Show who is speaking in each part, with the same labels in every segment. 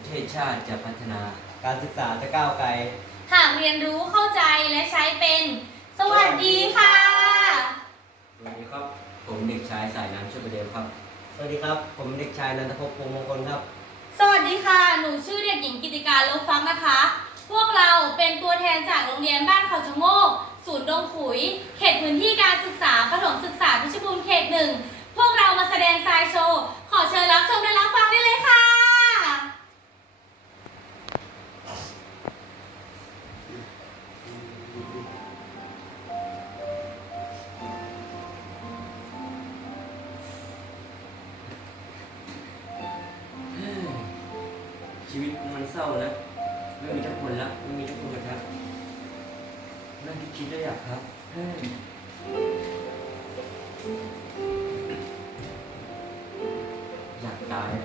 Speaker 1: เทศชาติจะพัฒนา
Speaker 2: การศึกษาจะก้าวไกล
Speaker 3: หากเรียนรู้เข้าใจและใช้เป็น สวัสดีค่ะ
Speaker 1: สวัสดีครับ ผมเด็กชายสายน้ำชุบประเดียวครับ
Speaker 2: สวัสดีครับ ผมเด็กชายนันทภพพงษ์มงคลครับ
Speaker 3: สวัสดีค่ะ หนูชื่อเด็กหญิงกิติการโลฟังนะคะ พวกเราเป็นตัวแทนจากโรงเรียนบ้านเขาชะโงก ศูนย์ดงขุย เขตพื้นที่การศึกษาประถมศึกษาเพชรบูรณ์เขตหนึ่ง พวกเรามาแสดงทรายโชว์ ขอเชิญรับชมและรับฟังได้เลยค่ะ
Speaker 1: ชีวิตมันเศร้านะไม่มีทุกคนละไม่มีทุกคนครับนั่งคิดได้อยากครับอยากตาย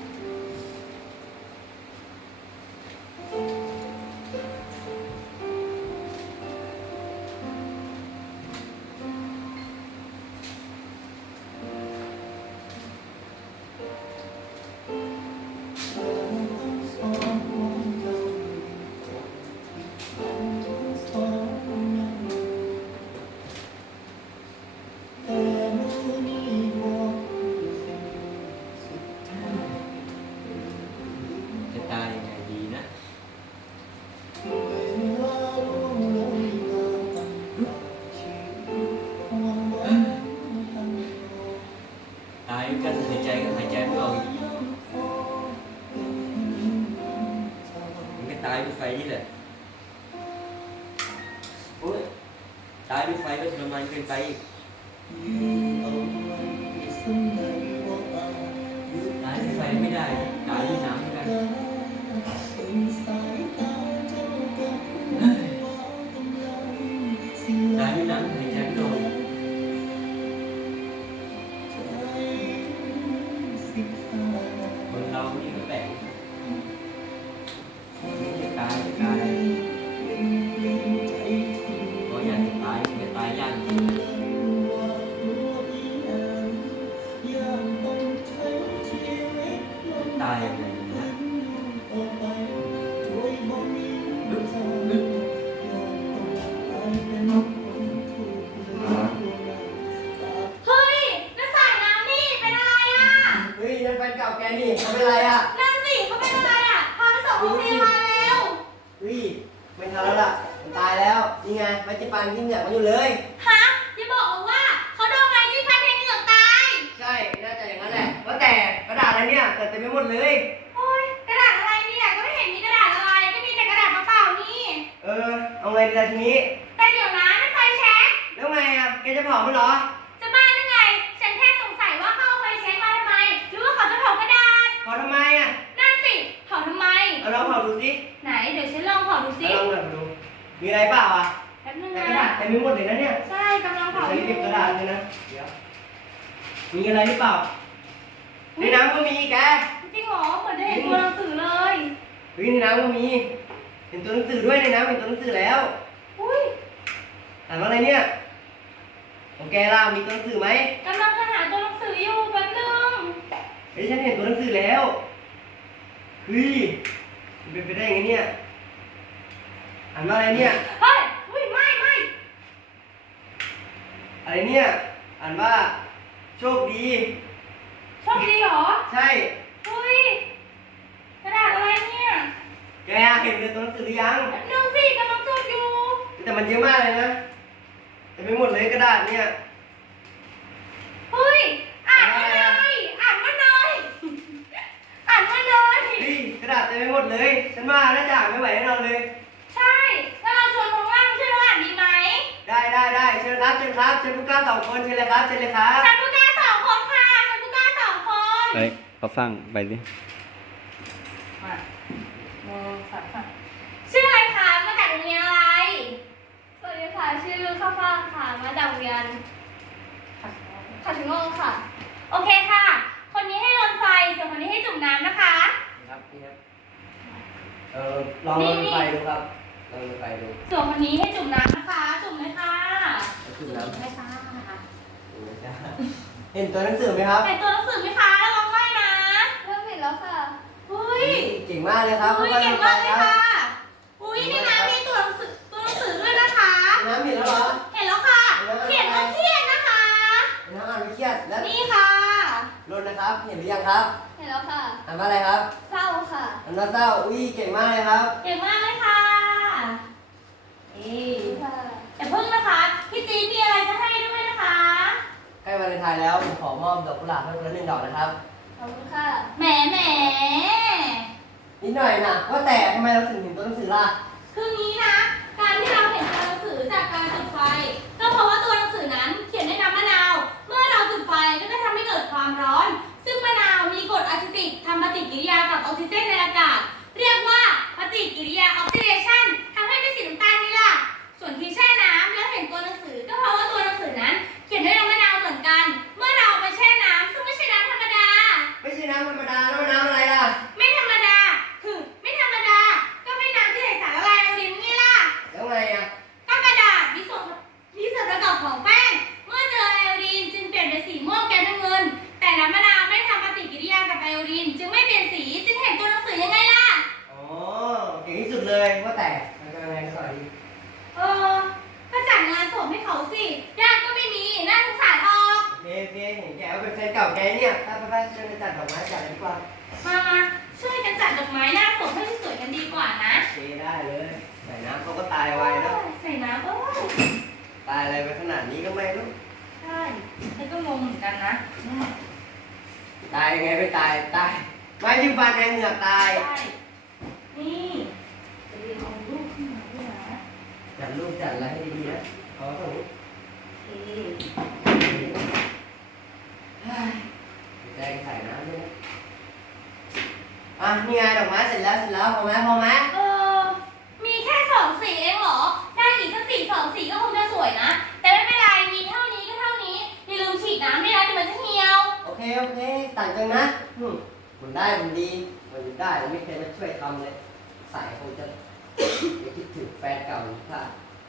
Speaker 1: จะตายยังไงดีนะตายกันหายใจก็หายใจไม่ออกอีกมันก็ตายด้วยไฟนี่แหละโอ้ยตายด้วยไฟก็ทรมานเกินไปอีกตายด้วยไฟไม่ได้ตายด้วยน้ำไม่ได้ตายด้วยน้ำหายใจไม่ออกคนเรานี่ก็แปลกจะตายจะตายก็อยากจะตายจะตายยากตายยังไงนะ
Speaker 3: เฮ้ยน้าสายน้ำนี่เป็นอะไรอ่ะ
Speaker 2: เฮ้ยนั่นแฟนเก่าแกนี่เขาเป็นไรอ่ะ
Speaker 3: นั่นสิเขาเป็นอะไรอ่ะ พาไปส่งโรงพยาบาลแล้ว
Speaker 2: เฮ้ยไม่ทันแล้วล่ะมันตายแล้ว นี่ไงไม่จิปันยิ้มอย่างมันอยู่เลย
Speaker 3: ฮะอย่าบอกนะว่าเขาโดนไม้จิ้มฟันแทงเหงือกตาย
Speaker 2: ใช่ น่าจะอย่างนั้นแหละว่าแต่กระดาษอะไรเนี่ยเต็มไปหมดเลย
Speaker 3: โอ้ยกระดาษอะไรเนี่ยก็ไม่เห็นมีกระดาษอะไรก็มีแต่กระดาษเปล่าๆนี่
Speaker 2: เอาไงดีล่ะทีนี้
Speaker 3: แต่เดี๋ยวนะนั่นไฟแช็ก
Speaker 2: แล้วไงอ่ะ แกจะเผามันเหรอ
Speaker 3: จะบ้าได้ไง ฉันแค่สงสัยว่าเขาเอาไฟแช็กมาทำไม หรือว่าเขาจะเผากระดาษ
Speaker 2: เผาทำไมอ่ะ
Speaker 3: นั่นสิเผาทำไม
Speaker 2: เอาลองเผาดูสิ
Speaker 3: ไหนเดี๋ยวฉันลองเผาดูสิ
Speaker 2: เอาลองเปิดดู มีอะไรเปล่าอ่ะ
Speaker 3: แป๊บนึง
Speaker 2: แต่
Speaker 3: นะ
Speaker 2: กระดาษเต็มไปหมดเลยนะเนี่ย
Speaker 3: ใช่กำลังเผาอ
Speaker 2: ใช้
Speaker 3: ยู่
Speaker 2: เก็บกระดาษเลยนะ เดี๋ยว มีอะไรหรือเปล่า ในน้ำก็มีแก
Speaker 3: จริงเหรอเหมือนจะเห็นตัวหนังสือเลย
Speaker 2: เฮ้ยในน้ำก็มี เห็นตัวหนังสือด้วยในน้ำเห็นตัวหนังสือแล้ว
Speaker 3: อุ้ย
Speaker 2: อ่านว่าอะไรเนี่ยของแกล่ะมีตัวหนังสือไหม
Speaker 3: กำลังจะหาตัวหนังสืออยู่แป๊บนึง
Speaker 2: เฮ้ยฉันเห็นตัวหนังสือแล้วเฮ้ยมันเป็นไปได้ไงเนี่ยอ่านว่าอะไรเนี่ย
Speaker 3: เฮ้ยอุ้ยไม่
Speaker 2: อะไรเนี่ย อ่านว่าโชคดี
Speaker 3: โชคดีเหรอ
Speaker 2: ใช่
Speaker 3: อุ้ยกระดาษอะไรเนี่ย
Speaker 2: แกเห็นตัวหนังสือหรือยัง
Speaker 3: แป๊บนึงสิกำลังจดอยู่
Speaker 2: แต่มันเยอะมากเลยนะเต็มไปหมดเลยกระดาษเนี่ย
Speaker 3: เฮ้ยอ่านว่าเนยอ่านว่าเนยอ่านว่าเนย
Speaker 2: เฮ้ยกระดาษเต็มไปหมดเลย ฉันว่าน่าจะอ่านไม่ไหวแน่นอนเลย
Speaker 3: ใช่แล้วเราชวนของล่างช่วยเราอ่านดีไหม
Speaker 2: ได้เชิญครับเชิญครับเชิญผู้กล้าสองคนเชิญเลยครับเชิญเลยครับ
Speaker 3: ฉันผู้กล้าสองคนค่ะฉันผู้กล้าสองคน
Speaker 4: เฮ้ยเขาฟังไปดิ
Speaker 3: มาชื่ออะไรคะมาจากโรงเรียนอะไร
Speaker 5: สวัสดีค่ะ ชื่อข้าวฟ่างค่ะ มาจากโรงเรียนขัดชะโงกค่ะ
Speaker 3: โอเคค่ะ คนนี้ให้ลนไฟส่วนคนนี้ให้จุ่มน้ำนะคะ
Speaker 2: ครับนี่ครับลองลงไปดูครับลองลงไปดู
Speaker 3: ส่วนคนนี้ให้จุ่มน้ำนะคะ จุ่มเลยค่ะ
Speaker 2: ขึ้นแล้ว
Speaker 3: ไม่ค่ะ
Speaker 2: เห็นตัวหนังสือไหมครับ
Speaker 3: เห็นตัวหนังสือไหมคะระวังไหม้นะ
Speaker 5: เริ่มผิดแล้วค่ะ
Speaker 3: เฮ้ย
Speaker 2: เก่งมากเลยครับ
Speaker 3: อุ้ย
Speaker 2: ค่อยๆ
Speaker 3: เก่
Speaker 2: ล
Speaker 3: ง
Speaker 2: งไป
Speaker 3: มากเลย
Speaker 2: ครับ
Speaker 3: ค่ะ อุ้ยในน้ำมีตัวหนังสือด้วยนะคะ
Speaker 2: น้ำเห็นแล้วเหรอ
Speaker 3: เห็นแล้วค่ะ เขียนว่าเครียดนะคะ
Speaker 2: น้ำอ่านไม่เครียดแล้ว
Speaker 3: นี่ค่ะ
Speaker 2: รถนะครับ เห็นหรือยังครับ
Speaker 5: เห็นแล้วค่ะ
Speaker 2: อ่านว่าอะไรครับ
Speaker 5: เศร้าค่ะ
Speaker 2: อ่านว่าเศร้าอุ้ยเก่งมากเลยครับ
Speaker 3: เก่งมากเลยค่ะแต่เพิ่งนะคะ พี่จีนมีอะไรจะให้ด้วยนะคะ
Speaker 2: ใกล้วันเลนไทน์แล้วผมขอมอบดอกกุหลาบให้คนละ1 ดอกนะครับ
Speaker 5: ขอบคุณค่ะ
Speaker 3: แหม
Speaker 2: นิดหน่อยนะว่าแต่ทำไมเราถึงเห็นตัวหนังสือล่ะ
Speaker 3: คืองี้นะ การที่เราเห็นตัวหนังสือจากการจุดไฟ ก็เพราะว่าตัวหนังสือนั้นเขียนด้วยน้ำมะนาว เมื่อเราจุดไฟก็จะทำให้เกิดความร้อน ซึ่งมะนาวมีกรดอะซิติกทำปฏิกิริยากับออกซิเจนในอากาศ เรียกว่าปฏิกิริยาออกซิเดชันทำให้เป็นสีน้ำตาลนี่ล่ะ ส่วนที่แช่น้ำแล้วเห็นตัวหนังสือ ก็เพราะว่าตัวหนังสือนั้นเขียนด้วยน้ำมะนาวเหมือนกัน เมื่อเราเอาไปแช่น้ำซึ่งไม่ใช่น้ำธรรมดา
Speaker 2: ไม่ใช่น้ำธรรมดาแล้วมันน้ำอะไรล่ะ
Speaker 3: ไม่ธรรมดาไม่ธรรมดา ก็ไม่น้ำที่ใส่สารละลายไอโอดีนไงล่ะ
Speaker 2: แล้วไงอ่ะ
Speaker 3: ก็กระดาษมีส่วนประกอบของแป้ง เมื่อเจอไอโอดีนจึงเปลี่ยนเป็นสีม่วงแกนน้ำเงิน แต่น้ำมะนาวไม่ทำปฏิกิริยากับไอโอดีนจึงไม่เปลี่ยนสีจึงเห็นตัวหนังสือยังไงล่ะ
Speaker 2: อ๋อเก่งที่สุดเลยว่าแต่มันจะยังไงกันต่อดี
Speaker 3: ก็จัดงานศพให้เขาสิญาติก็ไม่มีน่าสงสารออก
Speaker 2: โอเคเห็นแกว่าเป็นแฟนเก่าแกเนี่ยไปช่วยกันจัดดอกไม้จัดเลยดีกว่า
Speaker 3: มาช่วยกันจัดดอกไม้หน้าศพให้สวยกันดีกว่านะ
Speaker 2: โอเคได้เลยใส่น้ำเขาก็ตายไวเนอะ
Speaker 3: ใส่น้ำโอ้ย
Speaker 2: ตายอะไรไปขนาดนี้ก็ไม่รู้
Speaker 3: ใช่ฉันก็งงเหมือนกันนะ
Speaker 2: ตายยังไงไม่ตายไม่ยิ้มฟันแทงเหงือกตาย
Speaker 3: ใช่นี่จะเรียนเอารูปขึ้นมาด้วยนะ
Speaker 2: จัดรูปจัดอะไรให้ดีๆนะเอาเถอะ
Speaker 3: โอเค
Speaker 2: แจงใส่น้ำด้วยนะอ่ะนี่ไงดอกไม้เสร็จแล้วพอไหม
Speaker 3: มีแค่2 สีเองเหรอ ได้อีกสัก2 สีก็คงจะสวยนะ แต่ไม่เป็นไร มีเท่านี้ก็เท่านี้ อย่าลืมฉีดน้ำด้วยนะเดี๋ยวมันจะเหี่ยว
Speaker 2: โอเคต่างกันนะมันได้มันดีมันได้แล้วไม่เคยมาช่วยทำเลยสายคงจะไปคิดถึงแฟนเก่าหรือเปล่า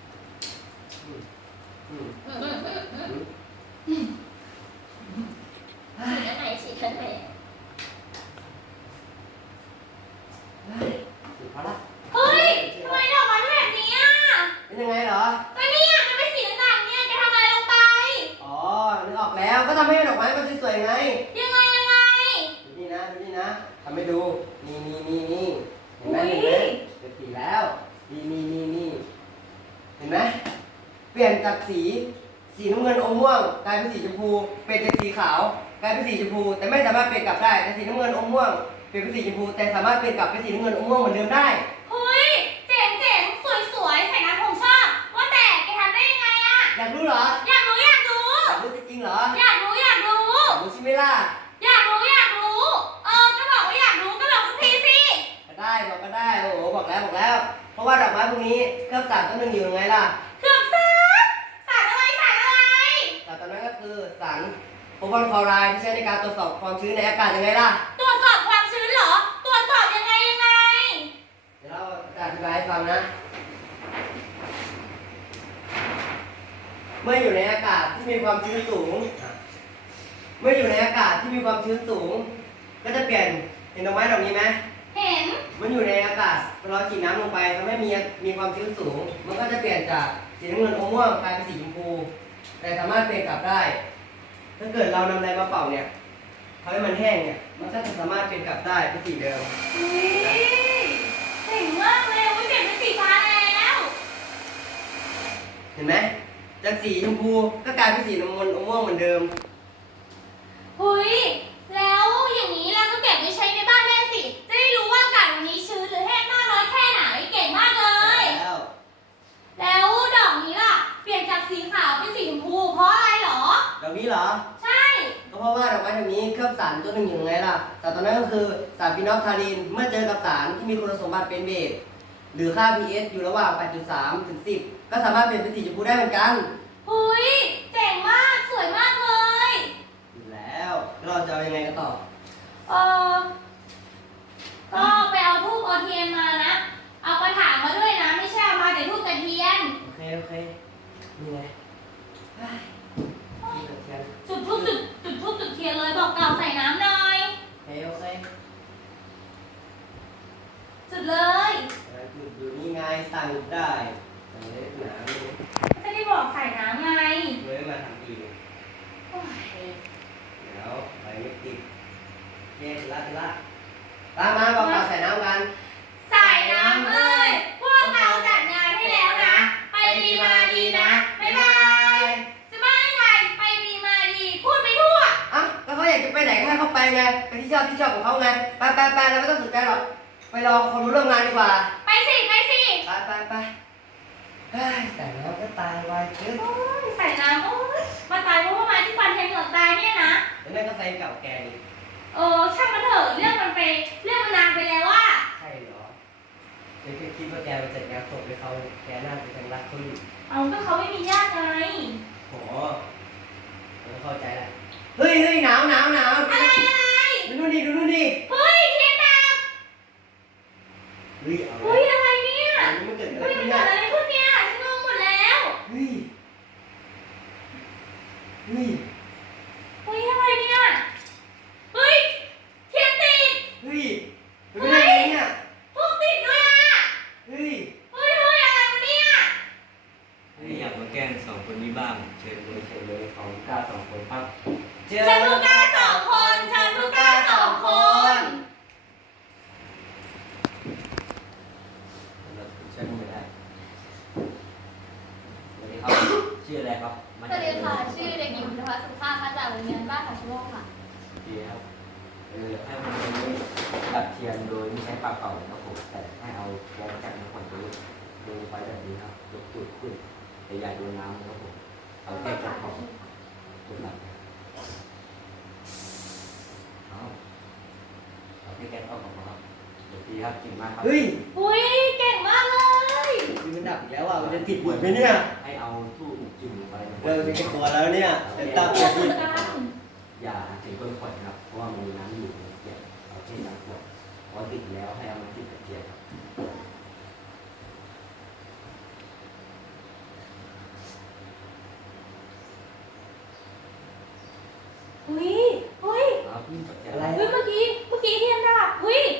Speaker 2: สุดพอละ
Speaker 3: เฮ้ย ทำไมดอกไม้เป็นแบบนี้อ่ะ
Speaker 2: เป็นยังไงเหรอ
Speaker 3: ก็เนี่ยมันเป็นสีต่างๆเนี่ยแกทำอะไรลงไป
Speaker 2: อ๋อนึกออกแล้วก็ทำให้ดอกไม้มันสวยๆไง
Speaker 3: ยังไง
Speaker 2: ดูนี่นะทำให้ดูนี่เห็นไหม
Speaker 3: อุ๊ย
Speaker 2: เป็นสีแล้วนี่เห็นไหมเปลี่ยนจากสีน้ำเงินอมม่วงกลายเป็นสีชมพูเปลี่ยนจากสีขาวกลายเป็นสีชมพูแต่ไม่สามารถเปลี่ยนกลับได้แต่สีน้ำเงินอมม่วงเปลี่ยนเป็นสีชมพูแต่สามารถเปลี่ยนกลับเป็นสีน้ำเงินอมม่วงเหมือนเดิมได้
Speaker 3: เฮ้ย เจ๋งสวยใส่น้ำผงชอบ ว่าแต่แกทำได้ยังไงอ่ะ
Speaker 2: อยากรู้เหรอ
Speaker 3: อยากรู้
Speaker 2: อยากรู้จริงๆเหรอ
Speaker 3: อยากรู้
Speaker 2: อยากรู้ใช่ไหมล่ะ
Speaker 3: ก็บอกว่าอยากรู้ก็บอกสักทีสิ
Speaker 2: ก็ได้บอกก็ได้โอ้โหบอกแล้วเพราะว่าดอกไม้พวกนี้เคลือบสารต้นหนึ่งอยู่ยังไงล่ะ
Speaker 3: เครื่องสารอะไร
Speaker 2: สารตัวนั้นก็คือสารโพรบอนคลอไรด์ที่ใช้ในการตรวจสอบความชื้นในอากาศยังไงล่ะ
Speaker 3: ตรวจสอบความชื้นเหรอ ตรวจสอบยังไง
Speaker 2: เดี๋ยวเราจะอธิบายให้ฟังนะ เมื่ออยู่ในอากาศที่มีความชื้นสูง ก็จะเปลี่ยนเห็นดอกไม้ดอกนี้ไหม
Speaker 3: เห็น
Speaker 2: มันอยู่ในอากาศเราฉีดน้ำลงไปทำให้มีความชื้นสูง มันก็จะเปลี่ยนจากสีน้ำเงินอมม่วงกลายเป็นสีชมพู แต่สามารถเปลี่ยนกลับได้ ถ้าเกิดเรานำอะไรมาเป่าเนี่ยทำให้มันแห้งเนี่ย มันก็จะสามารถเปลี่ยนกลับได้เป็นสีเดิม
Speaker 3: เจ๋งมากเลยเปลี่ยนเป็นสีฟ้าแล้ว
Speaker 2: เห็นไหมจากสีชมพูก็กลายเป็นสีน้ำเงินอมม่วงเหมือนเดิม
Speaker 3: แล้วอย่างนี้เราก็เก็บไว้ใช้ในบ้านได้สิ จะได้รู้ว่าอากาศวันนี้ชื้นหรือแห้งมากน้อยแค่ไหน เก่งมากเลย แล้วดอกนี้ล่ะ เปลี่ยนจากสีขาวเป็นสีชมพูเพราะอะไรหรอ
Speaker 2: ดอกนี้เหรอ
Speaker 3: ใช่
Speaker 2: ก็เพราะว่าดอกไม้ดอกนี้เคลือบสารตัวหนึ่งอยู่ยังไงล่ะสารตัวนั้นก็คือสารฟีนอลฟทาลีน เมื่อเจอกับสารที่มีคุณสมบัติเป็นเบสหรือค่า pH อยู่ระหว่าง 8.3 ถึง 10 ก็สามารถเปลี่ยนเป็นสีชมพูได้เหมือนกัน
Speaker 3: เจ๋งมาก สวยมากเลย
Speaker 2: อยู่แล้วเราจะเอายังไงกันต่อ
Speaker 3: ก็ไปเอาทูบเอาเทียนมานะ เอากระถางมาด้วยนะ ไม่ใช่เอามาแต่ทูบกับเทียน
Speaker 2: โอเคนี่ไงนี่กระเทียม
Speaker 3: จุดทูบจุดเทียนเลยบอกกล่าวใส่น้ำหน่อย
Speaker 2: โอเคสั่งได้สั่งเล็กหนาเลย
Speaker 3: ก็จะได้บอกใส่น้ำไง
Speaker 2: เลยมาทำอีก
Speaker 3: โอ้ย
Speaker 2: เดี๋ยวไปไม่ติดเย็นละตามมาบอกใส่น้ำกัน
Speaker 3: ใส่น้ำเอ้ย พวกเราจัดงานให้แล้วนะ ไปดีมาดีนะ บ๊ายบาย จะมาได้ไง ไปดีมาดี พูดไปทั่ว
Speaker 2: อ่ะก็เขาอยากจะไปไหนก็ให้เขาไปไง ไปที่ชอบของเขาไง ไปเราไม่ต้องสนใจหรอก ไปรอคนมาร่วมงานดีกว่า
Speaker 3: ไปสิ ไปสิ
Speaker 2: ไปเฮ้ยแต่แล้วก็ตายไวเกิน
Speaker 3: โอ้ยใส่น้ำโอ้ยมาตายเพราะว่าไม้ที่ฟันแทงเหงือกตายเนี่ยนะ
Speaker 2: แล้วนั่นก็แฟนเก่าแกนี่
Speaker 3: ช่างมันเถอะเรื่องมันนานไปแล้วว่า
Speaker 2: ใช่เหรอเดี๋ยวแค่คิดว่าแกมาจัดงานศพให้เขาแกน่าจะยังรักเขาอยู่
Speaker 3: เอาก็เขาไม่มีญาติไง
Speaker 2: โหผมเข้าใจแล้ว เฮ้ยหนาว
Speaker 3: อะไร
Speaker 2: ดูนู่นดิ
Speaker 3: เฮ้ยเทียนดับ
Speaker 2: เฮ้ยเอา
Speaker 3: เฮ้ยอะไรเนี่ย
Speaker 2: อันนี้มันเกิดอะไร
Speaker 3: เฮ้ย
Speaker 2: ขึ้
Speaker 3: มัน
Speaker 2: น
Speaker 3: เกิ
Speaker 2: เนี่ย
Speaker 3: ดอะไรขึ้นเนี่ยฉันงงหมดแล้ว
Speaker 2: เฮ้ย
Speaker 3: เฮ้ยอะไรเนี่ยเฮ้ยเทียนติด
Speaker 2: เฮ้ยเป็นไปได้ไงเนี่ย
Speaker 3: ทูบติดด้วยอ่ะ
Speaker 2: เฮ้ย
Speaker 3: เฮ้ยอะไรวะเนี่ย
Speaker 1: อยากมาแกล้งสองคนนี้บ้าง เชิญเลยของกล้าสองคนครับ
Speaker 2: เจอ
Speaker 3: เชิญผู้กล้าสองคนเชิญผู้กล้าสองคน
Speaker 1: เชิญไม่ได้สวัสดีครับ ชื่ออะไรครับ
Speaker 5: สวัสดีค่ะ ชื่อเด็กหญิงพิพัฒน์สุภาพมาจากโรงเรียนบ้านเขาชะโงกค่ะ
Speaker 1: ดีครับให้มันเป็นดับเทียนโดยไม่ใช้ปากเป่านะครับผมแต่ให้เอาแก๊สจากน้ำมันลงไปแบบนี้ครับยกจุดขึ้นแต่อย่าโดนน้ำนะครับผมเอาแค่กระเพาะจุดหลังเอาแค่แก๊สออกก่อนครับเดี๋ยวดีครับจริงมากครับ
Speaker 2: เฮ้ย
Speaker 3: อุ้ยเก่งมากเลย
Speaker 2: มันดับอีกแล้วอ่ะ มันจะติดหมดไหมเนี่ย
Speaker 1: ให้เอาทูบจุ่มลงไป
Speaker 2: เริ่มจะเก็บตัวแล้วเนี่ยจะตั้ง
Speaker 3: เห
Speaker 2: ตัว
Speaker 3: มื
Speaker 2: ที่
Speaker 3: อนกัน
Speaker 1: อย่าถึงก้นขวดนะครับเพราะว่ามันมีน้ำอยู่ในเกียร์เอาแค่น้ำขวดพอติดแล้วให้เอามาติดกับเกียร์ครับ
Speaker 3: อุ้ย
Speaker 1: เอาพี่กับเกียร์
Speaker 2: อะไร
Speaker 3: เฮ้ยเมื่อกี้เทียนดับเฮ้ย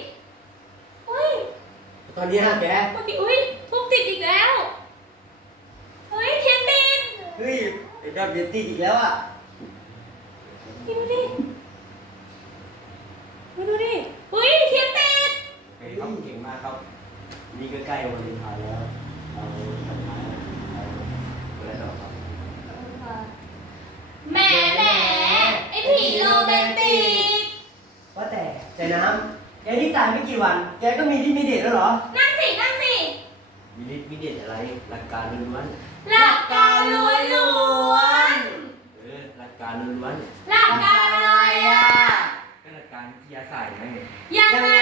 Speaker 2: ตอนนี้ฮะแก
Speaker 3: เมื่อกี้อุ้ยทุบติดอีกแล้ว เฮ้ยเทียนติด
Speaker 2: เฮ้ยเดี๋ยวติดอีกแล้วอ่ะ
Speaker 3: นี่ดูดิเฮ้ยเทียนติด
Speaker 1: เฮ้ยครับเก่งมากครับ นี่ก็ใกล้วาเลนไทน์แล้วเอาดอกไม้เอาอะไรดอกครับ
Speaker 3: แหมไอผีโรแมนติก
Speaker 2: ว่าแต่ใจน้ำแกนี่ตายไม่กี่วัน แกก็มีที่มีเด็ดแล้วเหรอ
Speaker 3: นั่นสิ
Speaker 1: มีฤทธิ์มีเด็ดอะไรหลักการล้วน
Speaker 3: หลักการล้วน
Speaker 1: หลักการล้วน
Speaker 3: ๆหลักการอะไรอ่ะ
Speaker 1: ก็หลักการวิทยาศาสตร์ไง
Speaker 3: ยังไง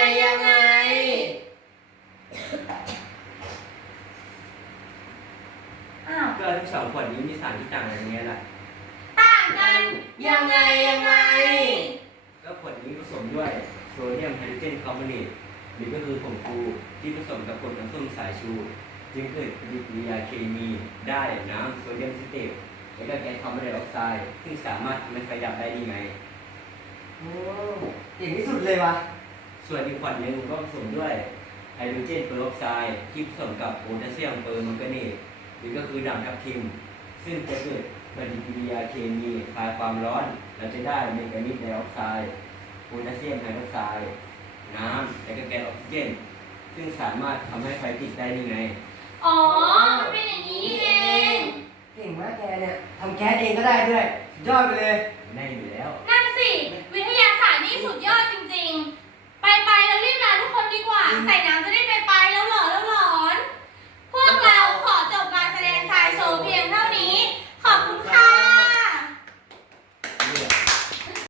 Speaker 3: อ้าว
Speaker 1: ก็ทั้งสองขวดนี้มีสารที่ต่างกันอย่างเงี้ยแหละ
Speaker 3: ต่างกันยังไง
Speaker 1: ก็ขวดนี้ผสมด้วยโซเดียมไฮโดรเจนคาร์บอเนตหรือก็คือผงฟูที่ผสมกับกรดน้ำส้มสายชู จึงเกิดปฏิกิริยาเคมีได้น้ำโซเดียมซิเตตและก็แก๊สคาร์บอนไดออกไซด์ซึ่งสามารถทำให้ไฟดับได้ดีไง
Speaker 2: โอ้เก่งที่สุดเลยวะ
Speaker 1: ส่วนอีกขวดหนึ่งก็ผสมด้วยไฮโดรเจนเปอร์ออกไซด์ที่ผสมกับโพแทสเซียมเปอร์มังกานีสหรือก็คือด่างทับทิม ซึ่งจะเกิดปฏิกิริยาเคมีคลายความร้อนเราจะได้แมงกานีสไดออกไซด์โพแทสเซียมไฮดรอกไซด์น้ำและก็แก๊สออกซิเจนซึ่งสามารถทำให้ไฟติดได้นี่ไง
Speaker 3: อ๋อ มันเป็นอย่างนี้นี่เอง
Speaker 2: เก่งมากแกเนี่ยทำแก๊สเองก็ได้ด้วยสุดยอดไปเลย
Speaker 3: เ